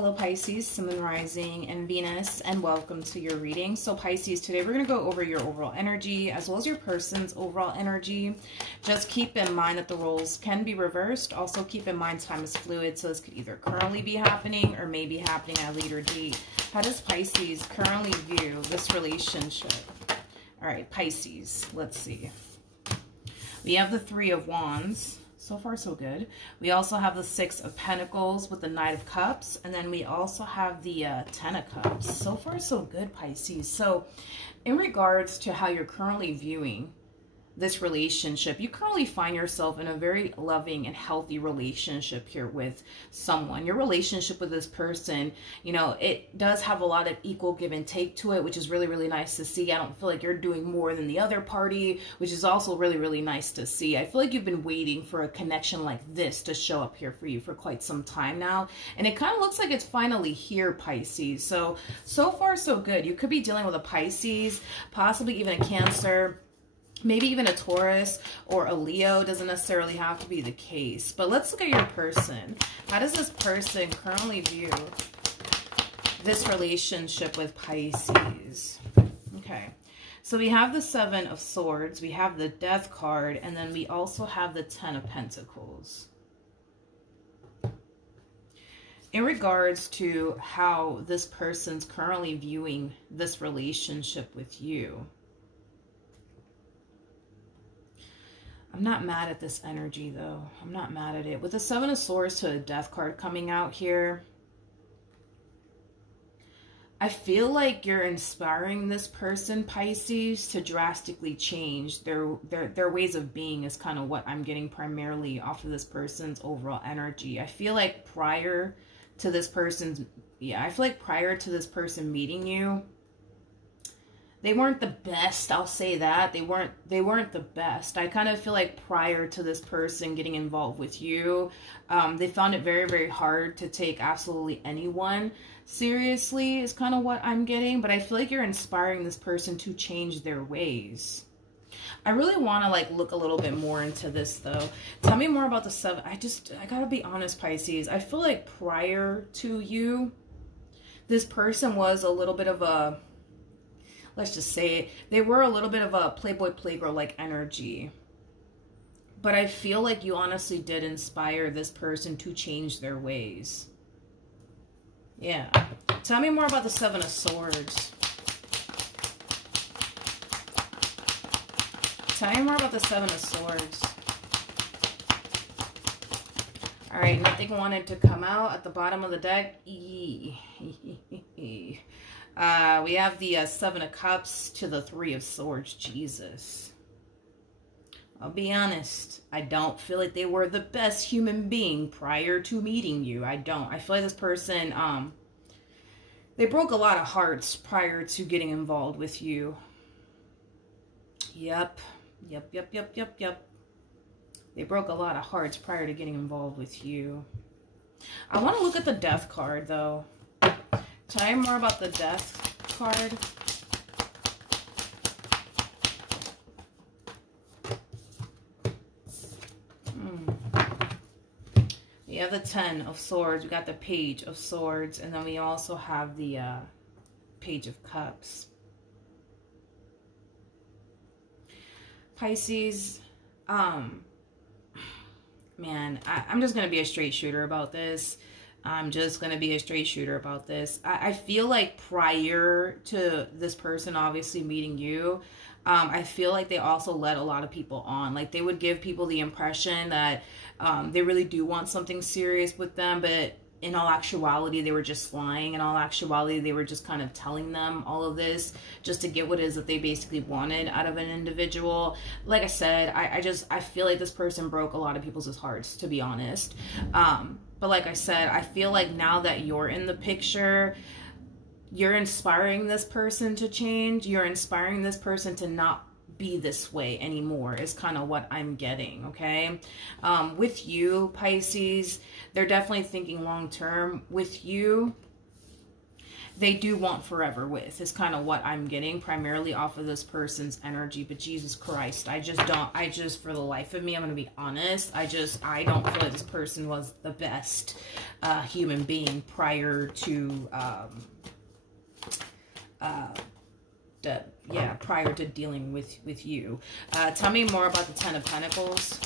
Hello Pisces, Sun, Moon, Rising, and Venus, and welcome to your reading. So Pisces, today we're going to go over your overall energy as well as your person's overall energy. Just keep in mind that the roles can be reversed. Also keep in mind time is fluid, so this could either currently be happening or may be happening at a later date. How does Pisces currently view this relationship? All right, Pisces, let's see. We have the Three of Wands. So far, so good. We also have the Six of Pentacles with the Knight of Cups. And then we also have the Ten of Cups. So far, so good, Pisces. So in regards to how you're currently viewing this relationship, you currently find yourself in a very loving and healthy relationship here with someone. Your relationship with this person, you know, it does have a lot of equal give and take to it, which is really, really nice to see. I don't feel like you're doing more than the other party, which is also really, really nice to see. I feel like you've been waiting for a connection like this to show up here for you for quite some time now. And it kind of looks like it's finally here, Pisces. So far, so good. You could be dealing with a Pisces, possibly even a Cancer, maybe even a Taurus or a Leo. Doesn't necessarily have to be the case. But let's look at your person. How does this person currently view this relationship with Pisces? Okay. So we have the Seven of Swords. We have the Death card. And then we also have the Ten of Pentacles. In regards to how this person's currently viewing this relationship with you, I'm not mad at this energy, though. I'm not mad at it. With the Seven of Swords to a Death card coming out here, I feel like you're inspiring this person, Pisces, to drastically change their ways of being is kind of what I'm getting primarily off of this person's overall energy. I feel like prior to this person's, prior to this person meeting you, they weren't the best. I'll say that. They weren't the best. I kind of feel like prior to this person getting involved with you, they found it very, very hard to take absolutely anyone seriously is kind of what I'm getting. But I feel like you're inspiring this person to change their ways. I really want to like look a little bit more into this though. Tell me more about the Seven. I gotta be honest, Pisces. I feel like prior to you, this person was a little bit of a, let's just say it, they were a little bit of a playboy playgirl like energy. But I feel like you honestly did inspire this person to change their ways. Yeah. Tell me more about the Seven of Swords. Tell me more about the Seven of Swords. All right, nothing wanted to come out at the bottom of the deck. We have the Seven of Cups to the Three of Swords. Jesus. I'll be honest. I don't feel like they were the best human being prior to meeting you. I don't. I feel like this person, they broke a lot of hearts prior to getting involved with you. Yep. They broke a lot of hearts prior to getting involved with you. I want to look at the Death card, though. Tell me more about the Death card. We have the Ten of Swords. We got the Page of Swords. And then we also have the Page of Cups. Pisces, man, I'm just going to be a straight shooter about this. I feel like prior to this person obviously meeting you, I feel like they also led a lot of people on. Like they would give people the impression that they really do want something serious with them, but in all actuality, they were just lying. In all actuality, they were just kind of telling them all of this just to get what it is that they basically wanted out of an individual. Like I said, I feel like this person broke a lot of people's hearts, to be honest. But like I said, I feel like now that you're in the picture, you're inspiring this person to change. You're inspiring this person to not be this way anymore is kind of what I'm getting, okay? With you, Pisces, they're definitely thinking long term. With you, they do want forever with, is kind of what I'm getting, primarily off of this person's energy. But Jesus Christ, I just, for the life of me, I'm going to be honest, I don't feel like this person was the best human being prior to, prior to dealing with you. Tell me more about the Ten of Pentacles.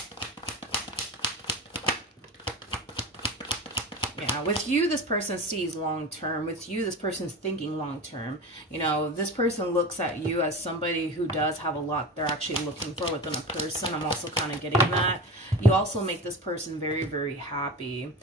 Yeah, with you, this person sees long-term. With you, this person's thinking long-term. You know, this person looks at you as somebody who does have a lot they're actually looking for within a person. I'm also kind of getting that. You also make this person very, very happy.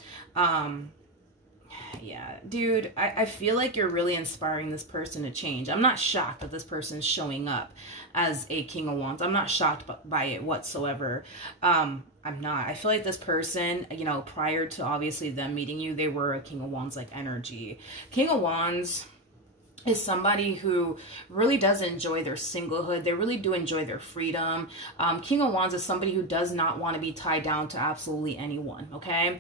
Yeah, dude, I feel like you're really inspiring this person to change. I'm not shocked that this person's showing up as a King of Wands. I'm not shocked by it whatsoever. I'm not. I feel like this person, you know, prior to obviously them meeting you, they were a King of Wands like energy. King of Wands is somebody who really does enjoy their singlehood. They really do enjoy their freedom. King of Wands is somebody who does not want to be tied down to absolutely anyone, okay?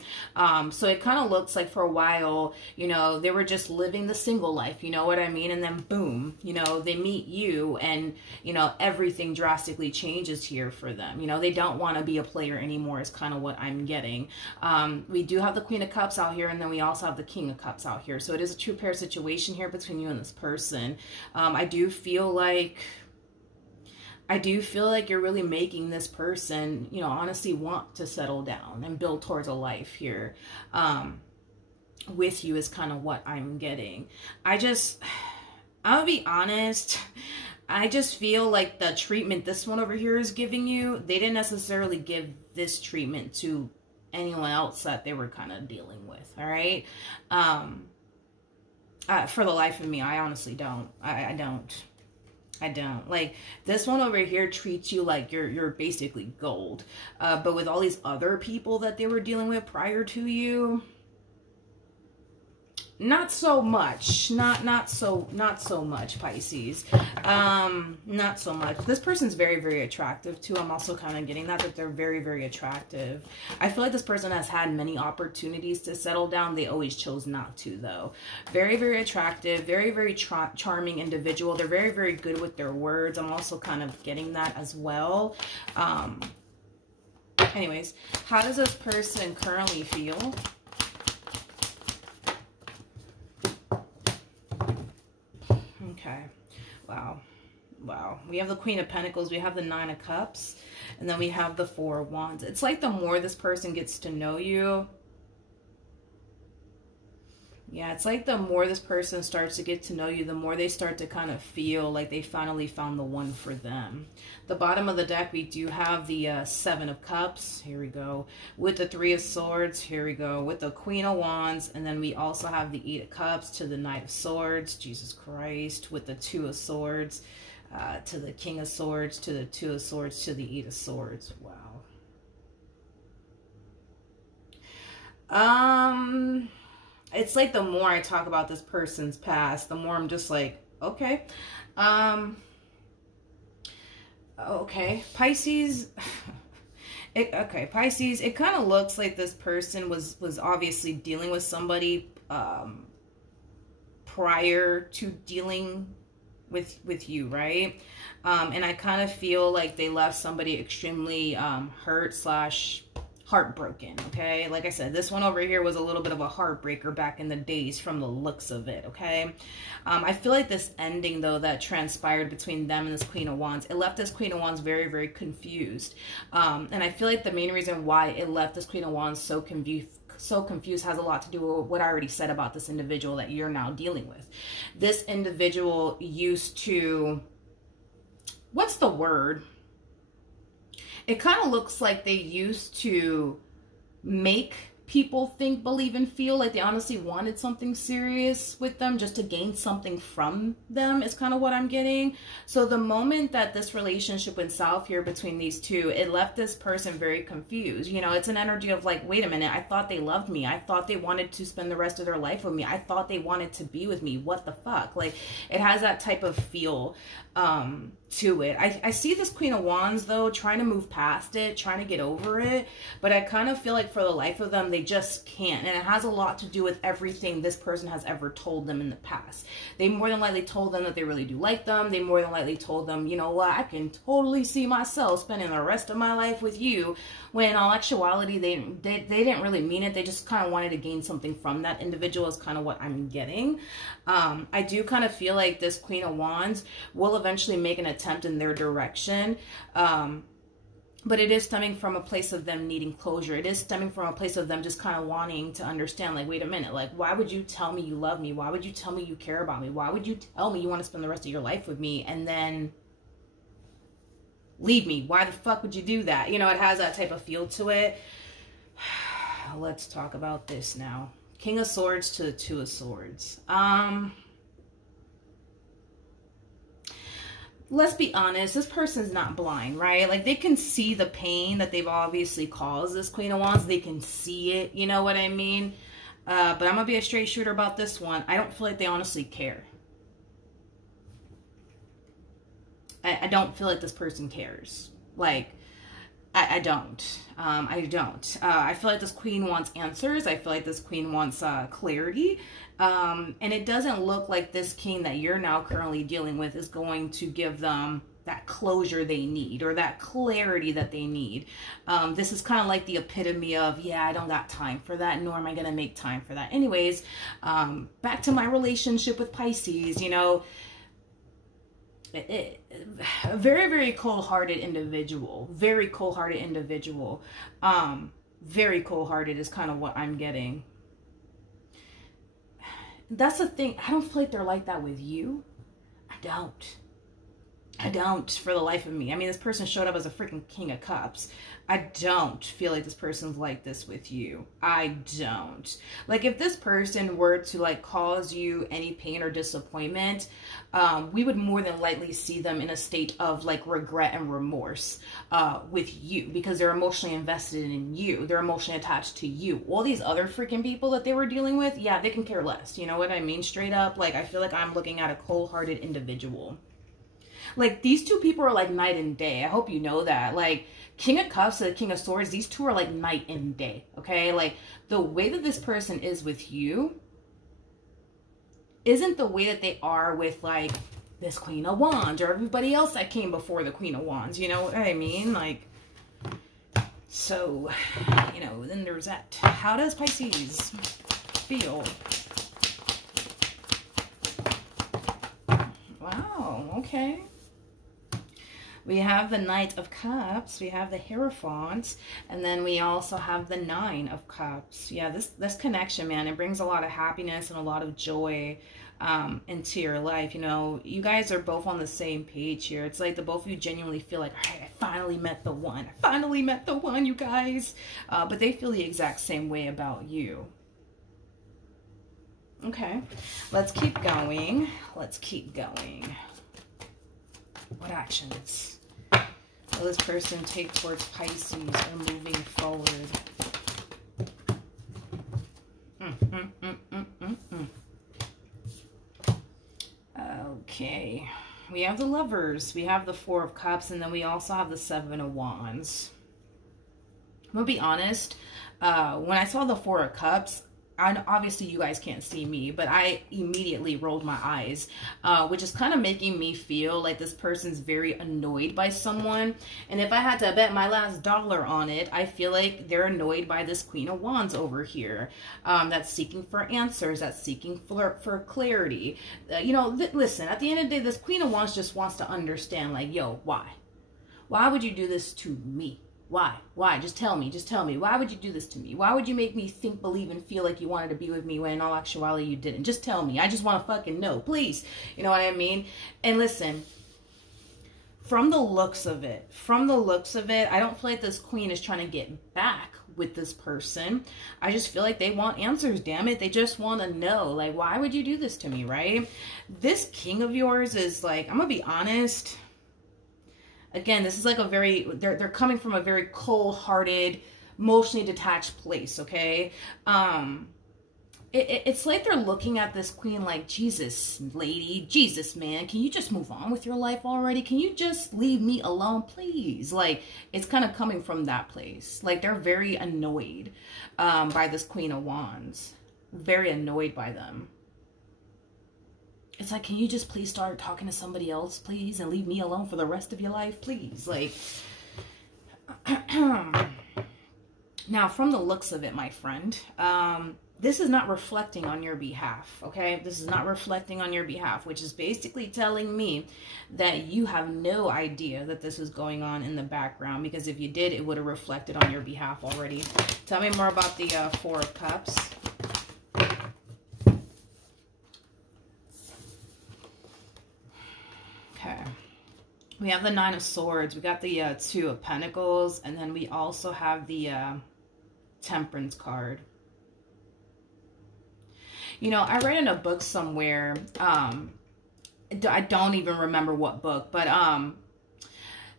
So it kind of looks like for a while, you know, they were just living the single life, you know what I mean? And then boom, you know, they meet you and, you know, everything drastically changes here for them. You know, they don't want to be a player anymore is kind of what I'm getting. We do have the Queen of Cups out here, and then we also have the King of Cups out here. So it is a two-pair situation here between you and this person. I do feel like you're really making this person, you know, honestly want to settle down and build towards a life here with you is kind of what I'm getting. I'll be honest, I just feel like the treatment this one over here is giving you, they didn't necessarily give this treatment to anyone else that they were kind of dealing with, all right? For the life of me, I honestly don't. I don't. Like, this one over here treats you like you're basically gold. But with all these other people that they were dealing with prior to you, not so much. Not so much, Pisces. Not so much. This person's very, very attractive too. I'm also kind of getting that they're very, very attractive. I feel like this person has had many opportunities to settle down. They always chose not to, though. Very, very attractive. Very, very charming individual. They're very, very good with their words. I'm also kind of getting that as well. Anyways, how does this person currently feel? Okay. Wow. We have the Queen of Pentacles. We have the Nine of Cups. And then we have the Four of Wands. It's like the more this person gets to know you. Yeah, it's like the more this person starts to get to know you, the more they start to kind of feel like they finally found the one for them. The bottom of the deck, we do have the Seven of Cups. Here we go. With the Three of Swords. Here we go. With the Queen of Wands. And then we also have the Eight of Cups to the Knight of Swords. Jesus Christ. With the Two of Swords to the King of Swords to the Two of Swords to the Eight of Swords. Wow. It's like the more I talk about this person's past, the more I'm just like, okay. Okay, Pisces. Pisces, it kind of looks like this person was obviously dealing with somebody prior to dealing with you, right? And I kind of feel like they left somebody extremely hurt / heartbroken, okay? Like I said, this one over here was a little bit of a heartbreaker back in the days from the looks of it, okay? I feel like this ending, though, that transpired between them and this Queen of Wands, it left this Queen of Wands very, very confused. And I feel like the main reason why it left this Queen of Wands so confused has a lot to do with what I already said about this individual that you're now dealing with. This individual used to, what's the word? It kind of looks like they used to make people think, believe, and feel like they honestly wanted something serious with them just to gain something from them is kind of what I'm getting. So the moment that this relationship went south here between these two, it left this person very confused. You know, it's an energy of like, wait a minute, I thought they loved me. I thought they wanted to spend the rest of their life with me. I thought they wanted to be with me. What the fuck? Like, it has that type of feel to it. I see this Queen of Wands, though, trying to move past it, trying to get over it, but I kind of feel like for the life of them, they they just can't. And it has a lot to do with everything this person has ever told them in the past. They more than likely told them that they really do like them. They more than likely told them, you know what, I can totally see myself spending the rest of my life with you. When in all actuality, they didn't really mean it. They just kind of wanted to gain something from that individual is kind of what I'm getting. I do kind of feel like this Queen of Wands will eventually make an attempt in their direction. But it is stemming from a place of them needing closure. It is stemming from a place of them just kind of wanting to understand, like, wait a minute, like, why would you tell me you love me? Why would you tell me you care about me? Why would you tell me you want to spend the rest of your life with me and then leave me? Why the fuck would you do that? You know, it has that type of feel to it. Let's talk about this now. King of Swords to the Two of Swords. Let's be honest, this person's not blind, right? Like, they can see the pain that they've obviously caused this Queen of Wands. They can see it, you know what I mean? But I'm going to be a straight shooter about this one. I don't feel like they honestly care. I don't feel like this person cares. Like, I don't. I don't. I feel like this Queen wants answers. I feel like this Queen wants clarity. And it doesn't look like this King that you're now currently dealing with is going to give them that closure they need or that clarity that they need. This is kind of like the epitome of, yeah, I don't got time for that, nor am I going to make time for that. Anyways, back to my relationship with Pisces, you know, a very, very cold-hearted individual. Very cold-hearted individual. Very cold-hearted is kind of what I'm getting. That's the thing. I don't feel like they're like that with you. I don't. I don't, for the life of me. I mean, this person showed up as a freaking King of Cups. I don't feel like this person's like this with you. I don't. Like, if this person were to, like, cause you any pain or disappointment, we would more than likely see them in a state of, like, regret and remorse with you, because they're emotionally invested in you. They're emotionally attached to you. All these other freaking people that they were dealing with, yeah, they can care less. You know what I mean? Straight up, like, I feel like I'm looking at a cold-hearted individual. Like, these two people are like night and day. I hope you know that. Like, King of Cups to the King of Swords, these two are like night and day, okay? Like, the way that this person is with you isn't the way that they are with, like, this Queen of Wands or everybody else that came before the Queen of Wands. You know what I mean? Like, so, you know, then there's that. How does Pisces feel? Wow, okay. We have the Knight of Cups, we have the Hierophant, and then we also have the Nine of Cups. Yeah, this connection, man, it brings a lot of happiness and a lot of joy into your life. You know, you guys are both on the same page here. It's like the both of you genuinely feel like, all right, I finally met the one. I finally met the one, you guys. But they feel the exact same way about you. Okay, let's keep going. Let's keep going. What actions will this person take towards Pisces or moving forward? Okay, we have the Lovers, we have the Four of Cups, and then we also have the Seven of Wands. I'm gonna be honest, when I saw the Four of Cups, obviously you guys can't see me, but I immediately rolled my eyes, which is kind of making me feel like this person's very annoyed by someone. And if I had to bet my last dollar on it, I feel like they're annoyed by this Queen of Wands over here, that's seeking for answers, that's seeking for clarity. You know, listen, at the end of the day, this Queen of Wands just wants to understand, like, yo, why? Why would you do this to me? Why? Why? Just tell me. Just tell me. Why would you do this to me? Why would you make me think, believe, and feel like you wanted to be with me when in all actuality you didn't? Just tell me. I just want to fucking know. Please. You know what I mean? And listen, from the looks of it, I don't feel like this Queen is trying to get back with this person. I just feel like they want answers, damn it. They just want to know, like, why would you do this to me, right? This King of yours is like, I'm going to be honest. Again, this is like a very, they're coming from a very cold-hearted, emotionally detached place, okay? it's like they're looking at this queen like, Jesus, lady, Jesus, man, can you just move on with your life already? Can you just leave me alone, please? Like, it's kind of coming from that place. Like, they're very annoyed by this Queen of Wands. Very annoyed by them. It's like, can you just please start talking to somebody else, please, and leave me alone for the rest of your life, please? Like, now, from the looks of it, my friend, this is not reflecting on your behalf, okay? This is not reflecting on your behalf, which is basically telling me that you have no idea that this is going on in the background, because if you did, it would have reflected on your behalf already. Tell me more about the Four of Cups. Okay. We have the Nine of Swords. We got the Two of Pentacles, and then we also have the Temperance card. You know, I read in a book somewhere, I don't even remember what book, but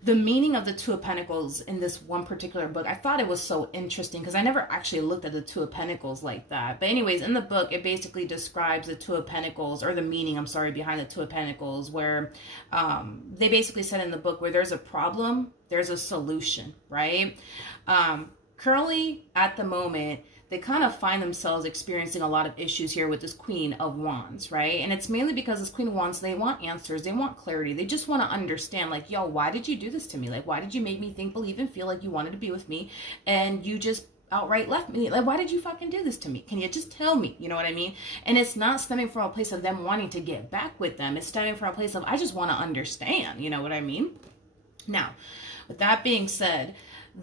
the meaning of the Two of Pentacles in this one particular book, I thought it was so interesting because I never actually looked at the Two of Pentacles like that. But anyways, in the book, it basically describes the Two of Pentacles, or the meaning, I'm sorry, behind the Two of Pentacles, where they basically said in the book, where there's a problem, there's a solution, right? Currently, at the moment, they kind of find themselves experiencing a lot of issues here with this Queen of Wands, right? And it's mainly because this Queen of Wands, they want answers, they want clarity, they just want to understand, like, yo, why did you do this to me? Like, why did you make me think, believe, and feel like you wanted to be with me, and you just outright left me? Like, why did you fucking do this to me? Can you just tell me? You know what I mean? And it's not stemming from a place of them wanting to get back with them. It's stemming from a place of, I just want to understand. You know what I mean? Now, with that being said,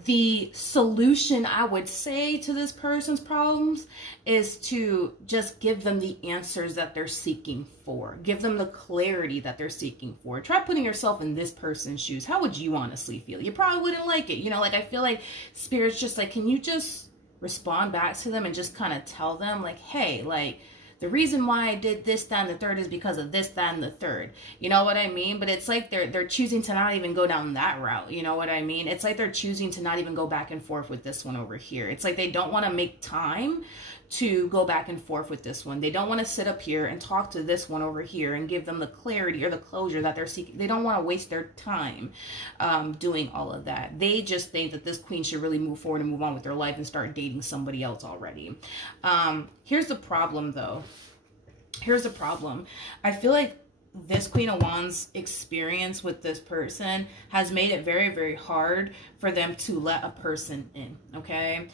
the solution, I would say, to this person's problems is to just give them the answers that they're seeking for. Give them the clarity that they're seeking for. Try putting yourself in this person's shoes. How would you honestly feel? You probably wouldn't like it. You know, like, I feel like Spirit's just like, can you just respond back to them and just kind of tell them, like, hey, like, the reason why I did this, that, and the third is because of this, that, and the third. You know what I mean? But it's like they're choosing to not even go down that route. You know what I mean? It's like they're choosing to not even go back and forth with this one over here. It's like they don't want to make time to go back and forth with this one. They don't want to sit up here and talk to this one over here and give them the clarity or the closure that they're seeking. They don't want to waste their time doing all of that. They just think that this queen should really move forward and move on with their life and start dating somebody else already. Here's the problem, though. Here's the problem. I feel like this Queen of Wands experience with this person has made it very, very hard for them to let a person in, okay?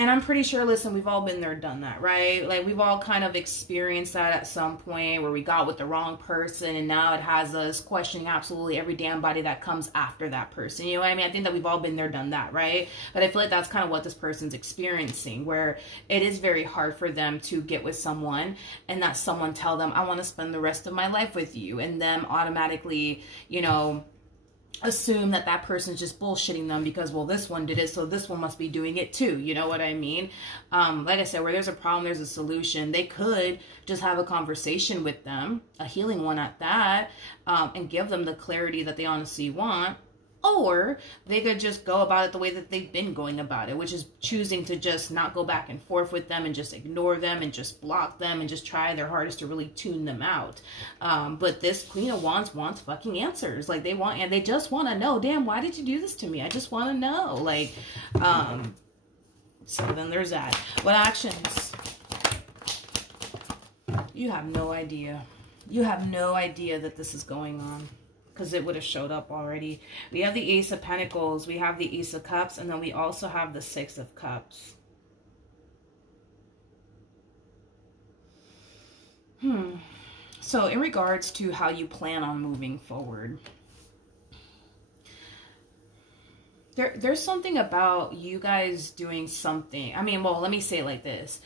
And I'm pretty sure, listen, we've all been there, done that, right? Like, we've all kind of experienced that at some point where we got with the wrong person, and now it has us questioning absolutely every damn body that comes after that person. You know what I mean? I think that we've all been there, done that, right? But I feel like that's kind of what this person's experiencing, where it is very hard for them to get with someone and that someone tell them, I want to spend the rest of my life with you, and them automatically, you know, assume that that person's just bullshitting them because, well, this one did it, so this one must be doing it too. You know what I mean? Like I said, where there's a problem, there's a solution. They could just have a conversation with them, a healing one at that, and give them the clarity that they honestly want. Or they could just go about it the way that they've been going about it, which is choosing to just not go back and forth with them and just ignore them and just block them and just try their hardest to really tune them out. But this Queen of Wands wants fucking answers. Like, they just want to know, damn, why did you do this to me? I just want to know. Like, so then there's that. What actions? You have no idea. You have no idea that this is going on, because it would have showed up already. We have the Ace of Pentacles, we have the Ace of Cups, and then we also have the Six of Cups. So in regards to how you plan on moving forward, there's something about you guys doing something. I mean, well, let me say it like this.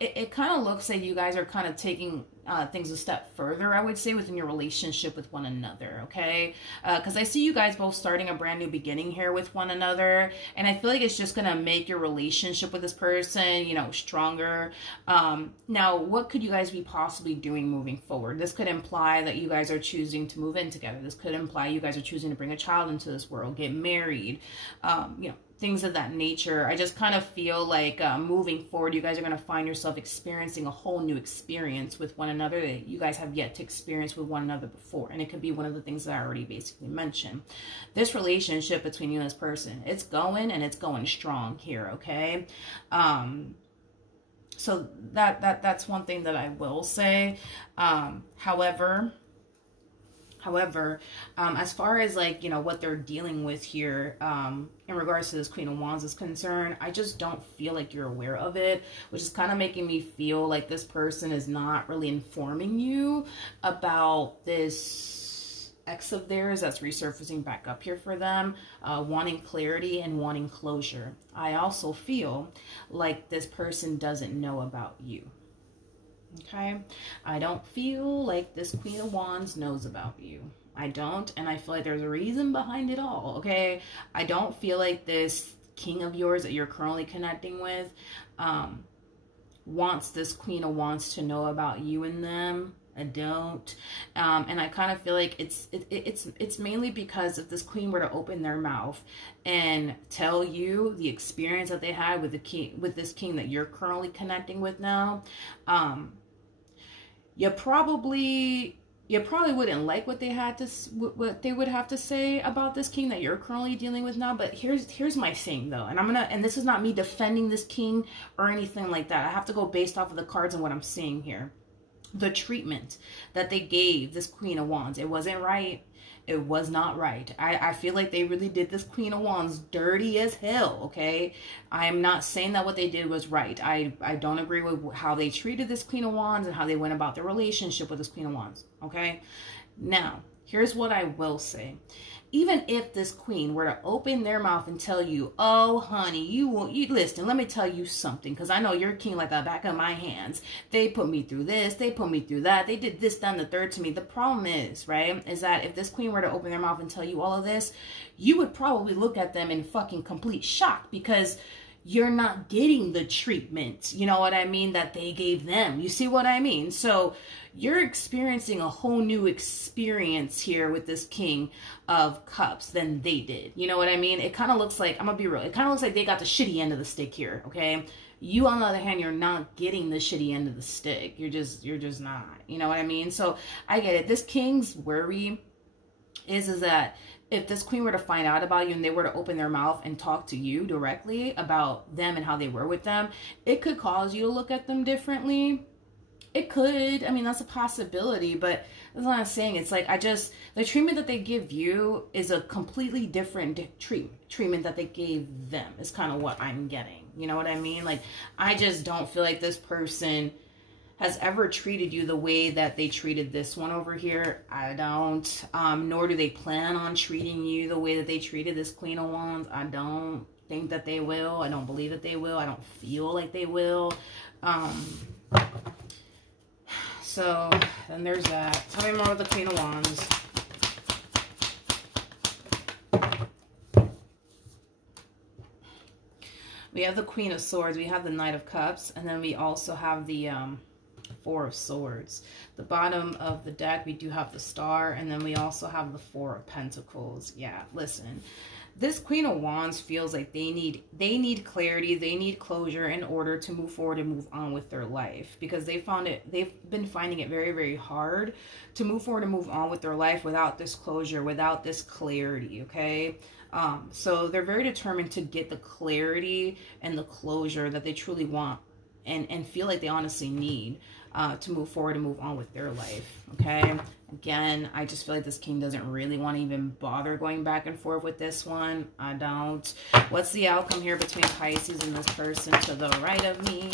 It kind of looks like you guys are kind of taking things a step further, I would say, within your relationship with one another, okay? Because I see you guys both starting a brand new beginning here with one another, and I feel like it's just going to make your relationship with this person, you know, stronger. Now, what could you guys be possibly doing moving forward? This could imply that you guys are choosing to move in together. This could imply you guys are choosing to bring a child into this world, get married, you know, things of that nature. I just kind of feel like moving forward, you guys are going to find yourself experiencing a whole new experience with one another that you guys have yet to experience with one another before. And it could be one of the things that I already basically mentioned. This relationship between you and this person, it's going, and it's going strong here, okay? So that's one thing that I will say. However, as far as like, you know, what they're dealing with here, in regards to this Queen of Wands is concerned, I just don't feel like you're aware of it, which is kind of making me feel like this person is not really informing you about this ex of theirs that's resurfacing back up here for them, wanting clarity and wanting closure. I also feel like this person doesn't know about you. Okay, I don't feel like this Queen of Wands knows about you. I don't, and I feel like there's a reason behind it all, okay? I don't feel like this king of yours that you're currently connecting with wants this Queen of Wands to know about you and them. I don't. And I kind of feel like it's mainly because if this queen were to open their mouth and tell you the experience that they had with the king, with this king that you're currently connecting with now, you probably wouldn't like what they would have to say about this king that you're currently dealing with now. But here's my thing though, and this is not me defending this king or anything like that. I have to go based off of the cards and what I'm seeing here. The treatment that they gave this Queen of Wands, it wasn't right. It was not right. I feel like they really did this Queen of Wands dirty as hell, okay? I'm not saying that what they did was right. I don't agree with how they treated this Queen of Wands and how they went about their relationship with this Queen of Wands, okay? Now, here's what I will say. Even if this queen were to open their mouth and tell you, oh, honey, you listen, let me tell you something, because I know you're king like the back of my hands. They put me through this. They put me through that. They did this, that, and the third to me. The problem is, right, is that if this queen were to open their mouth and tell you all of this, you would probably look at them in fucking complete shock because you're not getting the treatment, you know what I mean, that they gave them. You see what I mean? So you're experiencing a whole new experience here with this King of Cups than they did. You know what I mean? It kind of looks like, I'm gonna be real, it kind of looks like they got the shitty end of the stick here, okay? You, on the other hand, you're not getting the shitty end of the stick. You're just not, you know what I mean? So I get it. This King's worry is that if this queen were to find out about you and they were to open their mouth and talk to you directly about them and how they were with them, it could cause you to look at them differently. It could. I mean, that's a possibility, but that's what I'm saying. It's like, the treatment that they give you is a completely different treatment that they gave them is kind of what I'm getting. You know what I mean? Like, I just don't feel like this person has ever treated you the way that they treated this one over here. I don't. Nor do they plan on treating you the way that they treated this Queen of Wands. I don't think that they will. I don't believe that they will. I don't feel like they will. So, then there's that. Tell me more about the Queen of Wands. We have the Queen of Swords. We have the Knight of Cups. And then we also have the Four of Swords. The bottom of the deck, we do have the Star. And then we also have the Four of Pentacles. Yeah, listen. This Queen of Wands feels like they need clarity, they need closure in order to move forward and move on with their life, because they've been finding it very, very hard to move forward and move on with their life without this closure, without this clarity, okay? So they're very determined to get the clarity and the closure that they truly want and feel like they honestly need to move forward and move on with their life, okay? Again, I just feel like this king doesn't really want to even bother going back and forth with this one. I don't. What's the outcome here between Pisces and this person to the right of me?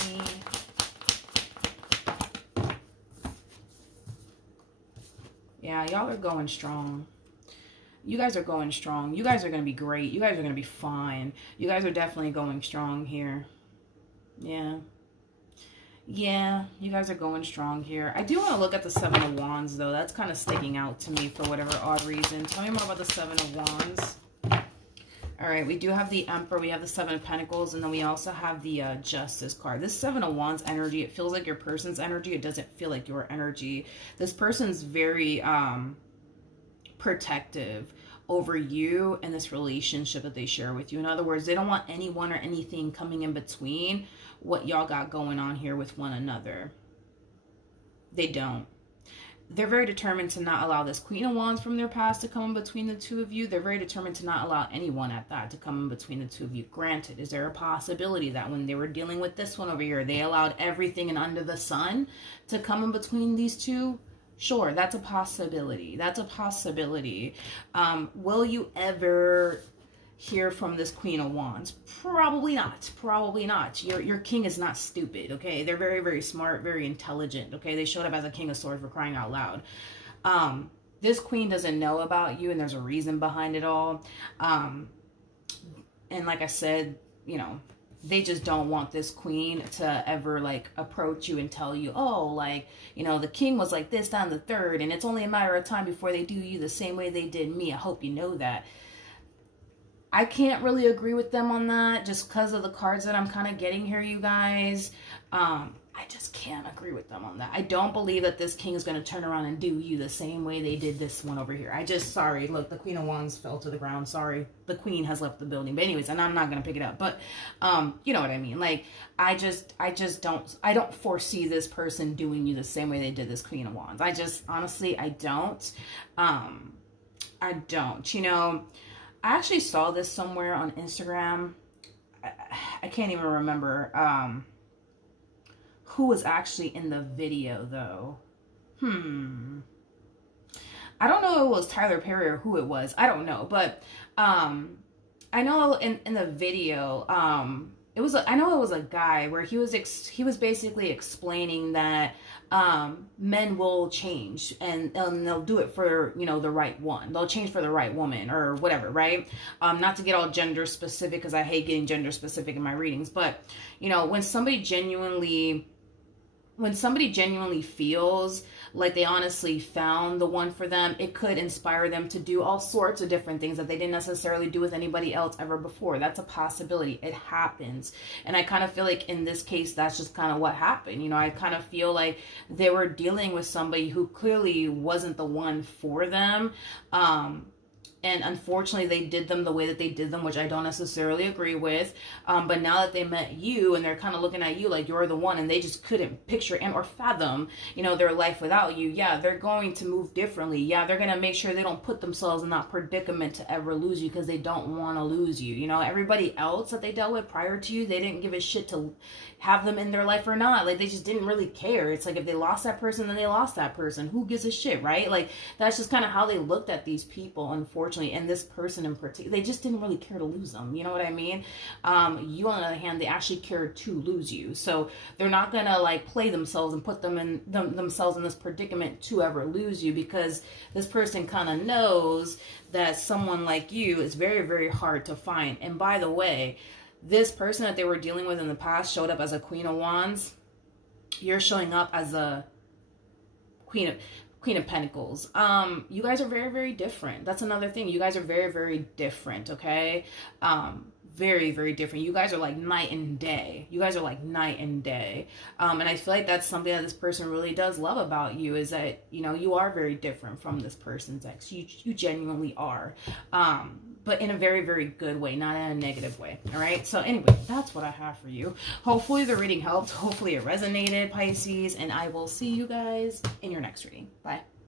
Yeah, y'all are going strong. You guys are going strong. You guys are going to be great. You guys are going to be fine. You guys are definitely going strong here. Yeah. Yeah, you guys are going strong here. I do want to look at the Seven of Wands, though. That's kind of sticking out to me for whatever odd reason. Tell me more about the Seven of Wands. All right, we do have the Emperor. We have the Seven of Pentacles. And then we also have the Justice card. This Seven of Wands energy, it feels like your person's energy. It doesn't feel like your energy. This person's very protective over you and this relationship that they share with you. In other words, they don't want anyone or anything coming in between what y'all got going on here with one another. They don't. They're very determined to not allow this Queen of Wands from their past to come in between the two of you. They're very determined to not allow anyone at that to come in between the two of you. Granted, is there a possibility that when they were dealing with this one over here, they allowed everything and under the sun to come in between these two? Sure, that's a possibility. That's a possibility. Will you ever hear from this Queen of Wands? Probably not. Probably not. Your king is not stupid, okay? They're very, very smart, very intelligent, okay? They showed up as a King of Swords, for crying out loud. This queen doesn't know about you, and there's a reason behind it all. And like I said, you know, they just don't want this queen to ever, like, approach you and tell you, oh, like, you know, the king was like this, that, and the third, and it's only a matter of time before they do you the same way they did me. I hope you know that. I can't really agree with them on that just because of the cards that I'm kind of getting here, you guys. I just can't agree with them on that. I don't believe that this king is going to turn around and do you the same way they did this one over here. Sorry, look, the Queen of Wands fell to the ground. Sorry, the queen has left the building. But anyways, and I'm not going to pick it up. But, you know what I mean? Like, I don't foresee this person doing you the same way they did this Queen of Wands. Honestly, I don't. I don't, you know. I actually saw this somewhere on Instagram. I can't even remember who was actually in the video, though. I don't know if it was Tyler Perry or who it was. I don't know. But I know in the video, I know it was a guy where he was basically explaining that men will change and they'll do it for, you know, the right one. They'll change for the right woman or whatever, right? Not to get all gender specific, because I hate getting gender specific in my readings, but, you know, when somebody genuinely feels like they honestly found the one for them, it could inspire them to do all sorts of different things that they didn't necessarily do with anybody else ever before. That's a possibility. It happens. And I kind of feel like in this case, that's just kind of what happened. You know, I kind of feel like they were dealing with somebody who clearly wasn't the one for them. And unfortunately, they did them the way that they did them, which I don't necessarily agree with. But now that they met you and they're kind of looking at you like you're the one, and they just couldn't picture and or fathom, you know, their life without you. Yeah, they're going to move differently. Yeah, they're going to make sure they don't put themselves in that predicament to ever lose you, because they don't want to lose you. You know, everybody else that they dealt with prior to you, they didn't give a shit to have them in their life or not. Like, they just didn't really care. It's like, if they lost that person, then they lost that person. Who gives a shit, right? Like, that's just kind of how they looked at these people, unfortunately. And this person in particular, they just didn't really care to lose them. You know what I mean? You, on the other hand, they actually cared to lose you. So they're not going to, like, play themselves and put themselves in this predicament to ever lose you, because this person kind of knows that someone like you is very, very hard to find. And by the way, this person that they were dealing with in the past showed up as a Queen of Wands. You're showing up as a Queen of Pentacles. You guys are very, very different. That's another thing. You guys are very, very different, okay? Very, very different. You guys are like night and day. You guys are like night and day. And I feel like that's something that this person really does love about you, is that, you know, you are very different from this person's ex. You genuinely are. But in a very, very good way, not in a negative way. All right. So anyway, that's what I have for you. Hopefully the reading helped. Hopefully it resonated, Pisces. And I will see you guys in your next reading. Bye.